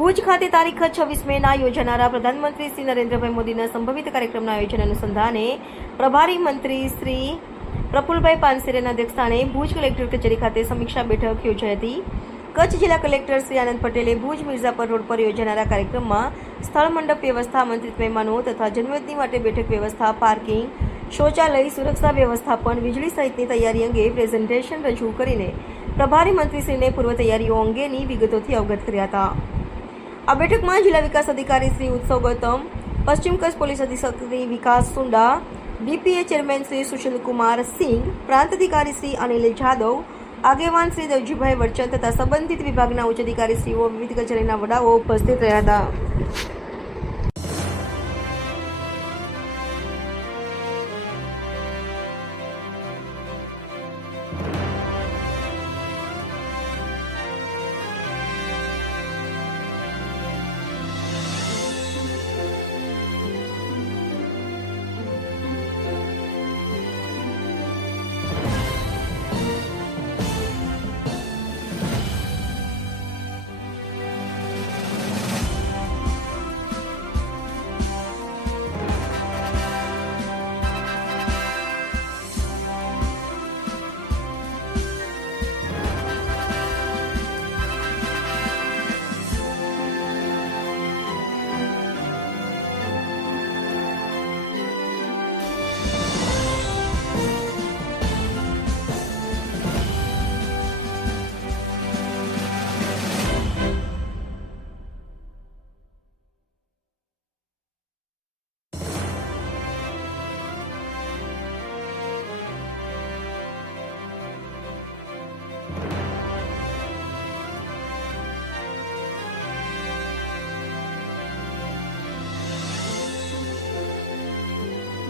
ભુજ ખાતે તારીખ 26 મેના યોજાનારા પ્રધાનમંત્રી શ્રી નરેન્દ્રભાઈ મોદીના સંભવિત કાર્યક્રમના આયોજન અનુસંધાને પ્રભારી મંત્રી શ્રી પ્રફુલભાઈ પાનસેરેના અધ્યક્ષસ્થાને ભુજ કલેક્ટર કચેરી ખાતે સમીક્ષા બેઠક યોજાઈ હતી. કચ્છ જિલ્લા કલેક્ટર શ્રી આનંદ પટેલે ભુજ મિર્ઝાપર રોડ પર યોજાનારા કાર્યક્રમમાં સ્થળ મંડપ વ્યવસ્થા, આમંત્રિત મહેમાનો તથા જન્મદિન માટે બેઠક વ્યવસ્થા, પાર્કિંગ, શૌચાલય, સુરક્ષા વ્યવસ્થાપન, વીજળી સહિતની તૈયારી અંગે પ્રેઝન્ટેશન રજૂ કરીને પ્રભારી મંત્રીશ્રીને પૂર્વ તૈયારીઓ અંગેની વિગતોથી અવગત કર્યા હતા. આ બેઠકમાં જિલ્લા વિકાસ અધિકારી શ્રી ઉત્સવ ગૌતમ, પશ્ચિમ કચ્છ પોલીસ અધિક્ષક શ્રી વિકાસ સુંડા, ડીપીએ ચેરમેન શ્રી સુશીલકુમાર સિંઘ, પ્રાંત અધિકારી શ્રી અનિલ જાદવ, આગેવાન શ્રી દેવજીભાઈ વડચંદ તથા સંબંધિત વિભાગના ઉચ્ચ અધિકારીશ્રીઓ, વિવિધ કચેરીના વડાઓ ઉપસ્થિત રહ્યા હતા.